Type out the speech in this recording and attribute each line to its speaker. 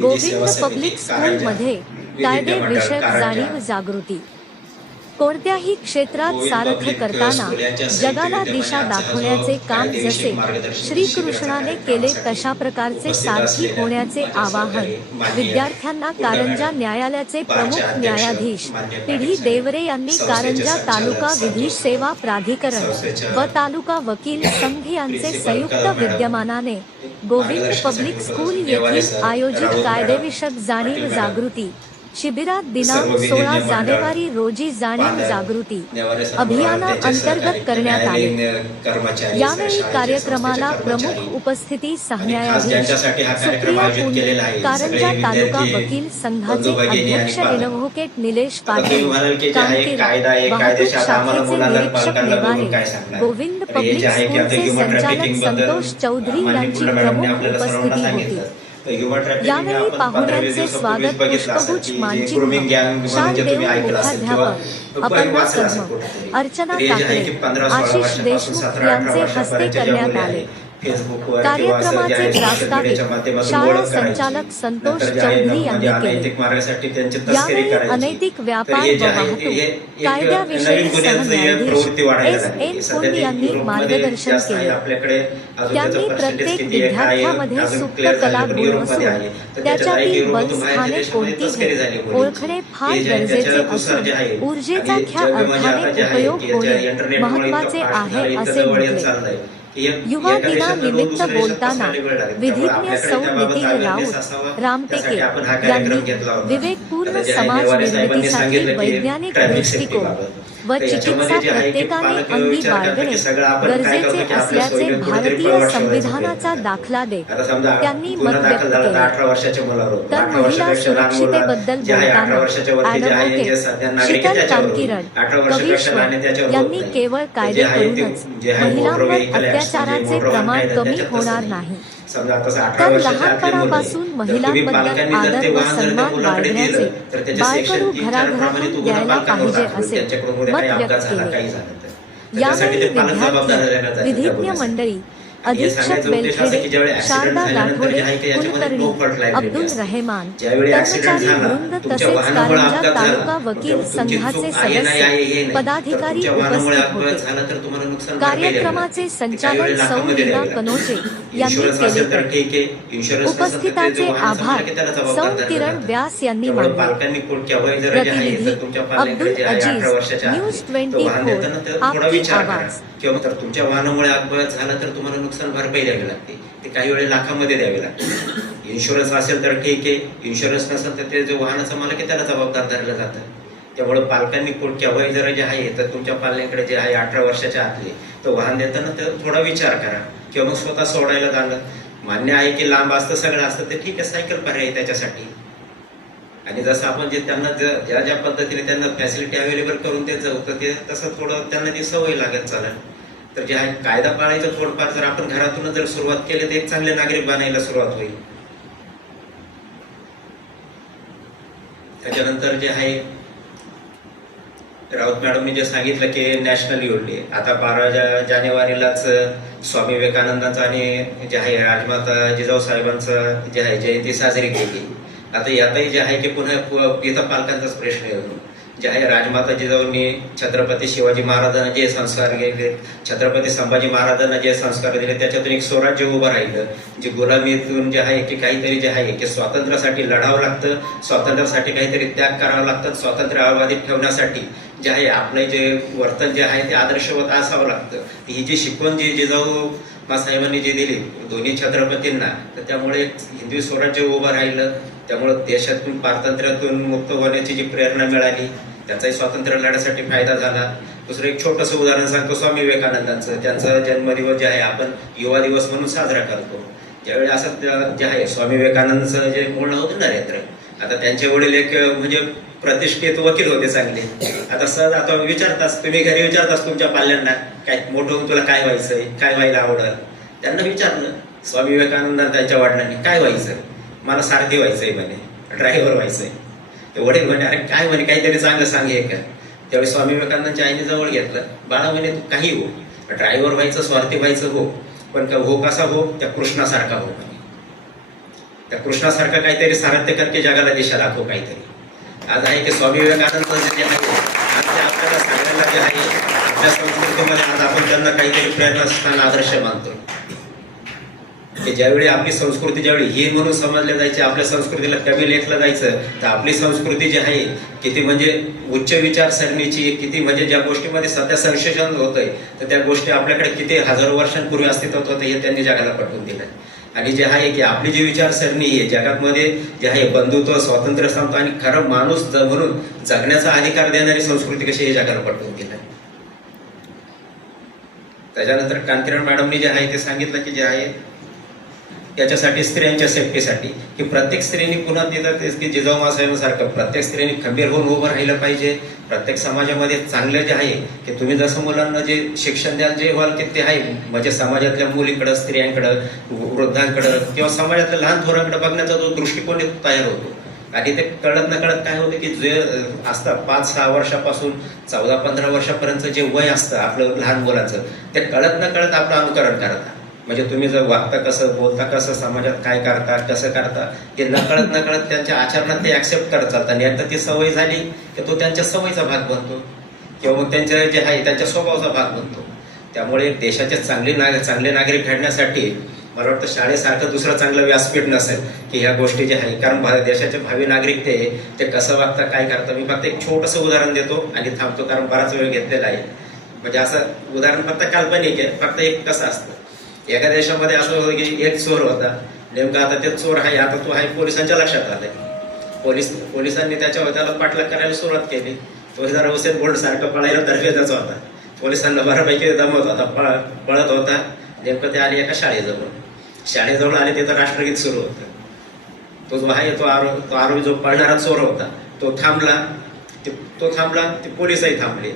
Speaker 1: Govind public स्कूलमध्ये कायदे विषयक जाणीव जागृती? कोणत्याही क्षेत्रात सारथ करताना जगाला दिशा दाखवण्याचे काम जसे श्रीकृष्णाने केले तशा प्रकारचे सारथी होण्याचे आवाहन. विद्यार्थ्यांना कारंजा न्यायालयाचे प्रमुख न्यायाधीश पिढी देवरे यांनी कारंजा तालुका विधी सेवा प्राधिकरण व तालुका वकील संघ यांचे संयुक्त विद्यमानाने गोविंद पब्लिक स्कूल येथील आयोजित कायदेविषयक जाणीव जागृती शिबिरात दिनांक सोळा जानेवारी रोजी जाणीव जागृती अभियानाअंतर्गत करण्यात आले. यावेळी कार्यक्रमाला प्रमुख उपस्थिती सहन्यायाधीश सुप्रिया कारंजा तालुका वकील संघाचे अध्यक्ष ॲडव्होकेट निलेश पाटील वाहतूक शाखेचे निरीक्षक नेवारे गोविंद पब्लिक स्कूलचे संचालक संतोष चौधरी यांची प्रमुख उपस्थिती होती. यावेळी पाहुण्यांचे स्वागत पुष्पगुच्छ मानचिन्ह. शांतदेव मुखाध्यापक अपर्णा कर्म अर्चना आशिष देशमुख यांचे हस्ते करण्यात आले. कार्यक्रमाचे प्रास्ताविक शाळा संचालक संतोष चौधरी यांनी केले. यावेळी अनैतिक व्यापार व वाहतूक कायद्याविषयी सरन्यायाधीश एस. एन. पुंड यांनी मार्गदर्शन केले. त्यांनी प्रत्येक विद्यार्थ्यामध्ये सुप्त कला गुण असून त्याच्यातील बलस्थाने कोणती हे ओळखणे फार गरजेचे असून ऊर्जेचा ख्या अर्थाने उपयोग होणे महत्त्वाचे आहे असे म्हटले. युवा दिनानिमित्त बोलताना विधिज्ञ सौ नितीन राऊत रामटेके यांनी विवेकपूर्ण समाज निर्मितीसाठी वैज्ञानिक दृष्टिकोन व चिकित्सा प्रत्येकाने अंगी बाळगणे गरजेचे असल्याचे भारतीय संविधानाचा दाखला देत त्यांनी मत व्यक्त केले. तर महिला सुरक्षितेबद्दल बोलताना ॲडव्होकेट शीतल कामकिरण कवीश्वर यांनी केवळ कायदे करूनच महिलांवर अत्याचाराचे प्रमाण कमी होणार नाही. तर लहानपणापासून महिलांबद्दल आदर व सन्मान बाळगण्याचे बाळकडू घराघरातून द्यायला पाहिजे असे मत व्यक्त केले. यावेळी विधिज्ञ मंडळी अधीक्षक बेलखेडे शारदा राठोडे कुलकर्णी अब्दुल रहेमान कर्मचारी वृंद तसेच कारंजा तालुका वकील संघाचे सदस्य पदाधिकारी उपस्थित होते. कार्यक्रमाचे संचालन सौ लीना कनोजे यांनी केले उपस्थितांचे आभार. सौ किरण व्यास यांनी मानले. प्रतिनिधी Abdul Aziz news twenty four आपकी आवाज.
Speaker 2: तर तुमच्या वाहनामुळे अपघात झाला तर तुम्हाला नुकसान भरपाई द्यावी लागते. ते काही वेळे लाखामध्ये द्यावी लागते. इन्शुरन्स असेल तर ठीक आहे. इन्शुरन्स नसेल तर ते जो वाहनाचा मालक आहे त्याला जबाबदार धरलं जातं. त्यामुळे पालकांनी पुढच्या वय जर जे आहे तर तुमच्या पाल्यांकडे जे आहे अठरा वर्षाच्या आतले तर वाहन देताना तर थोडा विचार करा. किंवा मग स्वतः सोडायला झालं मान्य आहे की लांब असतं सगळं असतं ते ठीक आहे सायकल पर्याय त्याच्यासाठी. आणि जसं आपण जे त्यांना ज- ज्या ज्या पद्धतीने त्यांना फॅसिलिटी अवेलेबल करून देत जाऊ तर ते तसं थोडं त्यांना ती सवय लागत चालेल तर जे आहे कायदा पाळायचं थोडंफार जर आपण घरातूनच जर सुरुवात केली तर एक चांगले नागरिक बनायला सुरुवात होईल. त्याच्यानंतर जे आहे राऊत मॅडमनी जे सांगितलं की नॅशनल युथ डे आता बारा जा- जानेवारीलाच स्वामी विवेकानंदांचा आणि जे आहे राजमाता जिजाऊ साहेबांचं जे आहे जयंती साजरी केली. आता यातही जे आहे की पुन्हा पु- इथं पालकांचाच प्रश्न येतो. जे आहे राजमाता जिजाऊंनी छत्रपती शिवाजी महाराजांना जे संस्कार केले छत्रपती संभाजी महाराजांना जे संस्कार दिले त्याच्यातून एक स्वराज्य उभं राहिलं जे गुलामीतून जे आहे की काहीतरी जे आहे की स्वातंत्र्यासाठी लढावं लागतं स्वातंत्र्यासाठी काहीतरी त्याग करावं लागतं स्वातंत्र्य अबाधित ठेवण्यासाठी जे आहे आपलं जे वर्तन जे आहे ते आदर्शवत असावं लागतं. ही जी शिकवण जी जिजाऊ मासाहेबांनी जे दिले दोन्ही छत्रपतींना तर त्यामुळे एक हिंदवी स्वराज्य उभं राहिलं. त्यामुळे देशातून पारतंत्र्यातून मुक्त होण्याची जी प्रेरणा मिळाली त्याचाही स्वातंत्र्य लढ्यासाठी फायदा झाला. दुसरं एक छोटंसं उदाहरण सांगतो स्वामी विवेकानंदांचं. त्यांचा जन्मदिवस जे आहे आपण युवा दिवस म्हणून साजरा करतो. ज्यावेळी असं त्या- जे आहे स्वामी विवेकानंदचं जे मूळ होतं नरेंद्र आता त्यांचे वडील एक म्हणजे प्रतिष्ठित वकील होते चांगले. आता सहज आता विचारतास तुम्ही घरी विचारतास तुमच्या पाल्यांना काय मोठं होऊन तुला काय व्हायचंय? काय व्हायला आवडल? त्यांना विचारलं स्वामी विवेकानंद त्यांच्या वडिलांनी काय व्हायचं मला सारथी व्हायचंय म्हणे ड्रायव्हर व्हायचंय. ते वडील म्हणे अरे काय म्हणे काहीतरी चांगलं सांगे का त्यावेळी स्वामी विवेकानंदच्या आईने जवळ घेतलं बाळा म्हणे तू काही हो. ड्रायव्हर व्हायचं स्वार्थी व्हायचं हो पण का हो कसा हो? त्या कृष्णासारखा हो म्हणे. त्या कृष्णासारखं काहीतरी सारथ्य करके जगाला दिशा दाखव काहीतरी. आज आहे की स्वामी विवेकानंद जे आहे आज ते आपल्याला सांगायला जे आहे आपल्या संस्कृतीमध्ये आज आपण त्यांना काहीतरी प्रेरणास्थान आदर्श मानतो. की ज्यावेळी आपली संस्कृती ज्यावेळी हे म्हणून समजल्या जायची आपल्या संस्कृतीला कमी लेखलं जायचं तर आपली संस्कृती जी आहे किती म्हणजे उच्च विचारसरणीची किती म्हणजे ज्या गोष्टीमध्ये सध्या संशोधन होतंय तर त्या गोष्टी आपल्याकडे किती हजारो वर्षांपूर्वी अस्तित्वात होतं हे त्यांनी जगाला पटवून दिलं आणि जे आहे की आपली जी विचारसरणी आहे जगामध्ये जे आहे बंधुत्व स्वातंत्र्य समता आणि खरं माणूस म्हणून जगण्याचा अधिकार देणारी संस्कृती कशी हे जगाला पटवून दिलं त्याच्यानंतर कांतिराम मॅडमनी जे आहे ते सांगितलं की जे आहे याच्यासाठी स्त्रियांच्या सेफ्टीसाठी. की प्रत्येक स्त्रीने पुन्हा तिथं तेच की जिजाऊ साहेबांसारखं प्रत्येक स्त्रीने खंबीर होऊन उभं राहिलं पाहिजे. प्रत्येक समाजामध्ये चांगलं जे आहे की तुम्ही जसं मुलांना जे शिक्षण द्याल जे व्हाल की ते आहे. म्हणजे समाजातल्या मुलीकडं स्त्रियांकडं वृद्धांकडं किंवा समाजातल्या लहान थोरांकडे बघण्याचा जो दृष्टिकोन तयार होतो. आणि ते कळत न कळत काय होतं की जे असतात असतं पाच सहा वर्षापासून चौदा पंधरा वर्षापर्यंत जे वय असतं आपलं लहान मुलांचं ते कळत न कळत आपलं अनुकरण करतात म्हणजे तुम्ही जर वागता कसं बोलता कसं समाजात काय करता कसं करता हे नकळत नकळत त्यांच्या आचरणात ते ऍक्सेप्ट करत चालतात. आणि आता ती सवय झाली की तो त्यांच्या सवयीचा भाग बनतो. किंवा मग त्यांच्या जे आहे त्यांच्या स्वभावाचा भाग बनतो. त्यामुळे देशाचे चांगले नाग चांगले नागरिक घडण्यासाठी मला वाटतं शाळेसारखं दुसरं चांगलं व्यासपीठ नसेल की ह्या गोष्टी ज्या आहे कारण भा- देशाचे भावी नागरिक ते ते कसं वागता काय करता मी फक्त एक छोटंसं उदाहरण देतो आणि थांबतो कारण बराच वेळ घेतलेला आहे. म्हणजे असं उदाहरण फक्त काल्पनिक आहे फक्त एक कसं असतं? एका देशामध्ये असं होतं की एक चोर होता. नेमका आता ते चोर आहे आता तो आहे पोलिसांच्या लक्षात आलाय. पोलीस पोलिसांनी त्याच्यावर त्याला पाठलाग करायला सुरुवात केली. तो जरा हुसेन बोल्ड सारखं पळायला त्याचा होता. पोलिसांना बऱ्यापैकी दमवत होता पळ पळत होता. नेमकं ते आले एका शाळेजवळ. शाळेजवळ आले तिथं राष्ट्रगीत सुरू होतं. तो जो आहे तो आरो तो आरोपी जो पळणारा चोर होता तो थांबला. ते- तो थांबला ते पोलिसही थांबले.